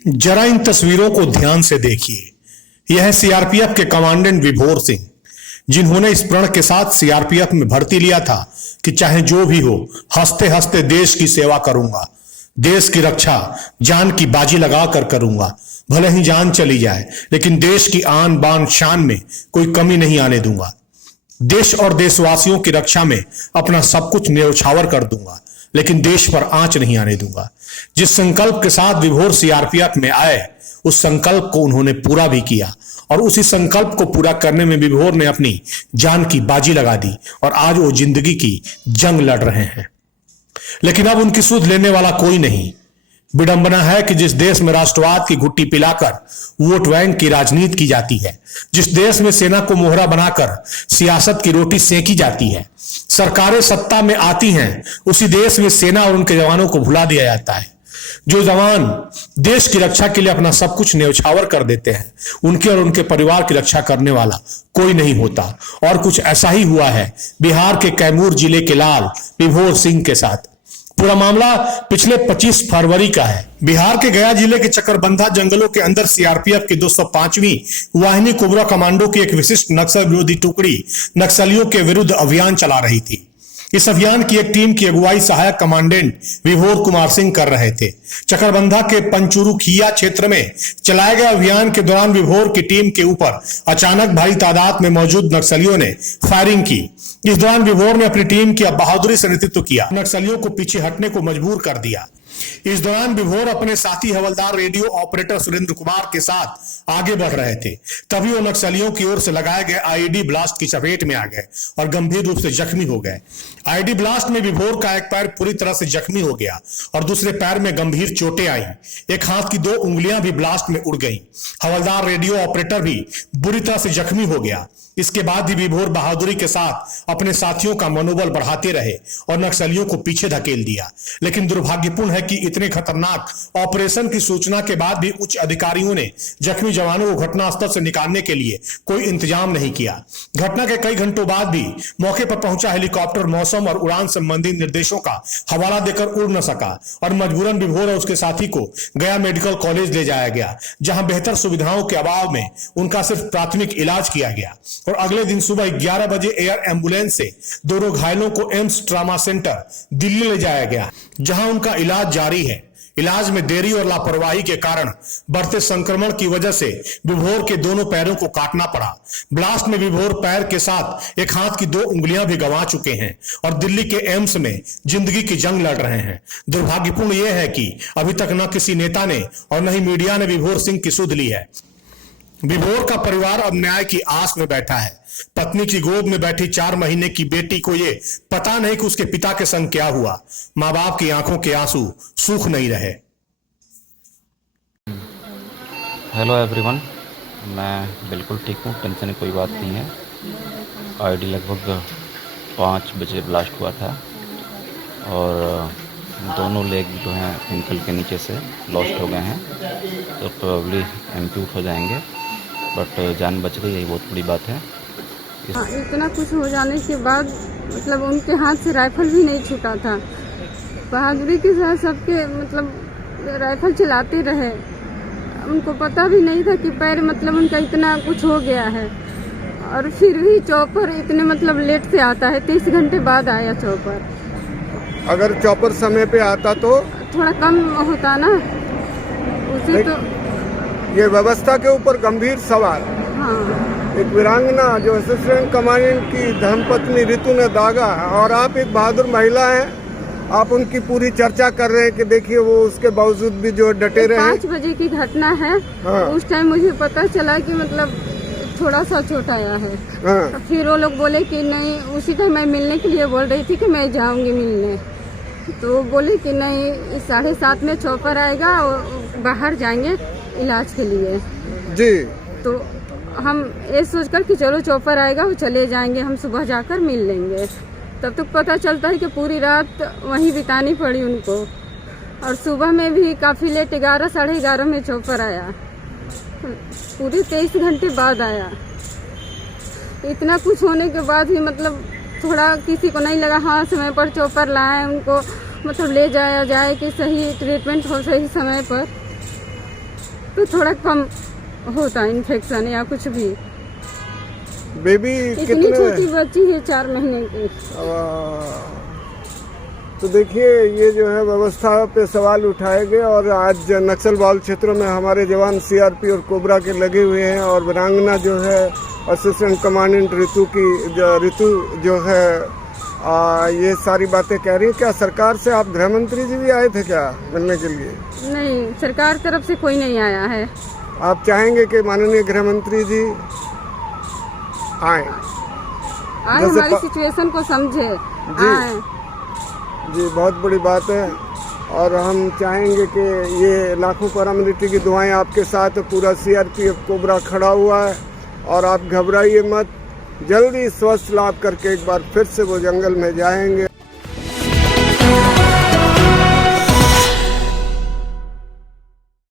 जरा इन तस्वीरों को ध्यान से देखिए। यह है सीआरपीएफ के कमांडेंट विभोर सिंह, जिन्होंने इस प्रण के साथ सीआरपीएफ में भर्ती लिया था कि चाहे जो भी हो, हंसते हंसते देश की सेवा करूंगा, देश की रक्षा जान की बाजी लगाकर करूंगा। भले ही जान चली जाए, लेकिन देश की आन बान शान में कोई कमी नहीं आने दूंगा। देश और देशवासियों की रक्षा में अपना सब कुछ न्यौछावर कर दूंगा, लेकिन देश पर आंच नहीं आने दूंगा। जिस संकल्प के साथ विभोर सीआरपीएफ में आए, उस संकल्प को उन्होंने पूरा भी किया और उसी संकल्प को पूरा करने में विभोर ने अपनी जान की बाजी लगा दी और आज वो जिंदगी की जंग लड़ रहे हैं। लेकिन अब उनकी सुध लेने वाला कोई नहीं। विडंबना है कि जिस देश में राष्ट्रवाद की घुट्टी पिलाकर वोट बैंक की राजनीति की जाती है, जिस देश में सेना को मोहरा बनाकर सियासत की रोटी सेंकी जाती है, सरकारें सत्ता में आती हैं, उसी देश में सेना और उनके जवानों को भुला दिया जाता है। जो जवान देश की रक्षा के लिए अपना सब कुछ न्यौछावर कर देते हैं, उनके और उनके परिवार की रक्षा करने वाला कोई नहीं होता। और कुछ ऐसा ही हुआ है बिहार के कैमूर जिले के लाल विभोर सिंह के साथ। पूरा मामला पिछले 25 फरवरी का है। बिहार के गया जिले के चकरबंधा जंगलों के अंदर सीआरपीएफ की 205वीं वाहिनी कोबरा कमांडो की एक विशिष्ट नक्सल विरोधी टुकड़ी नक्सलियों के विरुद्ध अभियान चला रही थी। इस अभियान की एक टीम की अगुवाई सहायक कमांडेंट विभोर कुमार सिंह कर रहे थे। चकरबंधा के पंचुरुखिया क्षेत्र में चलाए गए अभियान के दौरान विभोर की टीम के ऊपर अचानक भारी तादाद में मौजूद नक्सलियों ने फायरिंग की। इस दौरान विभोर ने अपनी टीम की बहादुरी से नेतृत्व किया, नक्सलियों को पीछे हटने को मजबूर कर दिया। इस दौरान विभोर अपने साथी हवलदार रेडियो ऑपरेटर सुरेंद्र कुमार के साथ आगे बढ़ रहे थे। तभी वो नक्सलियों की ओर से लगाए गए आईईडी ब्लास्ट की चपेट में आ गए और गंभीर रूप से जख्मी हो गए। आईईडी ब्लास्ट में विभोर का एक पैर पूरी तरह से जख्मी हो गया और दूसरे पैर में गंभीर चोटें आई। एक हाथ की 2 उंगलियां भी ब्लास्ट में उड़ गईं। हवलदार रेडियो ऑपरेटर भी बुरी तरह से जख्मी हो गया। इसके बाद भी विभोर बहादुरी के साथ अपने साथियों का मनोबल बढ़ाते रहे और नक्सलियों को पीछे धकेल दिया। लेकिन दुर्भाग्यपूर्ण है कि इतने खतरनाक ऑपरेशन की सूचना के बाद भी उच्च अधिकारियों ने जख्मी जवानों को घटनास्थल से निकालने के लिए कोई इंतजाम नहीं किया। घटना के कई घंटों बाद भी मौके पर पहुंचा हेलीकॉप्टर मौसम और उड़ान संबंधी निर्देशों का हवाला देकर उड़ न सका और मजबूरन विभोर और उसके साथी को गया मेडिकल कॉलेज ले जाया गया, जहां बेहतर सुविधाओं के अभाव में उनका सिर्फ प्राथमिक इलाज किया गया। और अगले दिन सुबह 11 बजे एयर एम्बुलेंस से दोनों घायलों को एम्स ट्रामा सेंटर दिल्ली ले जाया गया, जहां उनका इलाज जारी है। इलाज में देरी और लापरवाही के कारण बढ़ते संक्रमण की वजह से विभोर के दोनों पैरों को काटना पड़ा। ब्लास्ट में विभोर पैर के साथ एक हाथ की 2 उंगलियां भी गंवा चुके हैं और दिल्ली के एम्स में जिंदगी की जंग लड़ रहे हैं। दुर्भाग्यपूर्ण यह है कि अभी तक न किसी नेता ने और न ही मीडिया ने विभोर सिंह की सुध ली है। विभोर का परिवार अब न्याय की आस में बैठा है। पत्नी की गोद में बैठी 4 महीने की बेटी को ये पता नहीं कि उसके पिता के संग क्या हुआ। माँ बाप की आंखों के आंसू सूख नहीं रहे। हेलो एवरीवन, मैं बिल्कुल ठीक हूँ, टेंशन की कोई बात नहीं है। आईडी लगभग 5 बजे ब्लास्ट हुआ था और दोनों लेग जो हैं एंकल के नीचे से लॉस्ट हो गए हैं, तो प्रोबेबली एम्प्यूट हो जाएंगे, बट जान बच गई, यही बहुत बड़ी बात है। इतना कुछ हो जाने के बाद मतलब उनके हाथ से राइफल भी नहीं छूटा था। बहादुरी के साथ सबके मतलब राइफल चलाते रहे। उनको पता भी नहीं था कि पैर मतलब उनका इतना कुछ हो गया है। और फिर भी चॉपर इतने मतलब लेट से आता है, 30 घंटे बाद आया चॉपर। अगर चॉपर समय पे आता तो थोड़ा कम होता ना उसी। तो ये व्यवस्था के ऊपर गंभीर सवाल। हाँ, एक वीरांगना जो असिस्टेंट कमांडेंट की धर्मपत्नी रितु ने दागा है और आप एक बहादुर महिला हैं, आप उनकी पूरी चर्चा कर रहे हैं कि देखिए वो उसके बावजूद भी जो डटे रहे। 5 बजे की घटना है। हाँ। उस टाइम मुझे पता चला कि मतलब थोड़ा सा चोट आया है। हाँ। फिर वो लोग बोले कि नहीं, उसी टाइम मैं मिलने के लिए बोल रही थी कि मैं जाऊंगी मिलने, तो वो बोले कि नहीं 7:30 में चॉपर आएगा और बाहर जाएंगे इलाज के लिए जी। तो हम ये सोचकर कि चलो चॉपर आएगा वो चले जाएंगे, हम सुबह जाकर मिल लेंगे। तब तक पता चलता है कि पूरी रात वहीं बितानी पड़ी उनको और सुबह में भी काफ़ी लेट 11 साढ़े 11 में चॉपर आया, पूरे 23 घंटे बाद आया। इतना कुछ होने के बाद भी मतलब थोड़ा किसी को नहीं लगा हाँ समय पर चॉपर लाएं, उनको मतलब ले जाया जाए कि सही ट्रीटमेंट हो सही समय पर। तो थोड़ा कम होता इन्फेक्शन या कुछ भी। बेबी इतनी कितने छोटी बच्ची है 4 महीने की। तो देखिए ये जो है व्यवस्था पे सवाल उठाए गए और आज नक्सल बाहुल क्षेत्रों में हमारे जवान सीआरपी और कोबरा के लगे हुए हैं और वीरांगना जो है असिस्टेंट कमांडेंट ऋतु जो है ये सारी बातें कह रही है। क्या सरकार से आप गृह मंत्री जी भी आए थे क्या मिलने के लिए? नहीं, सरकार तरफ से कोई नहीं आया है। आप चाहेंगे कि माननीय गृह मंत्री जी आए आए जैसे हमारी सिचुएशन को समझे, आए। जी बहुत बड़ी बात है और हम चाहेंगे कि ये लाखों पैरामिलिट्री की दुआएं आपके साथ, पूरा सीआरपीएफ कोबरा खड़ा हुआ है और आप घबराइए मत, जल्दी स्वस्थ लाभ करके एक बार फिर से वो जंगल में जाएंगे।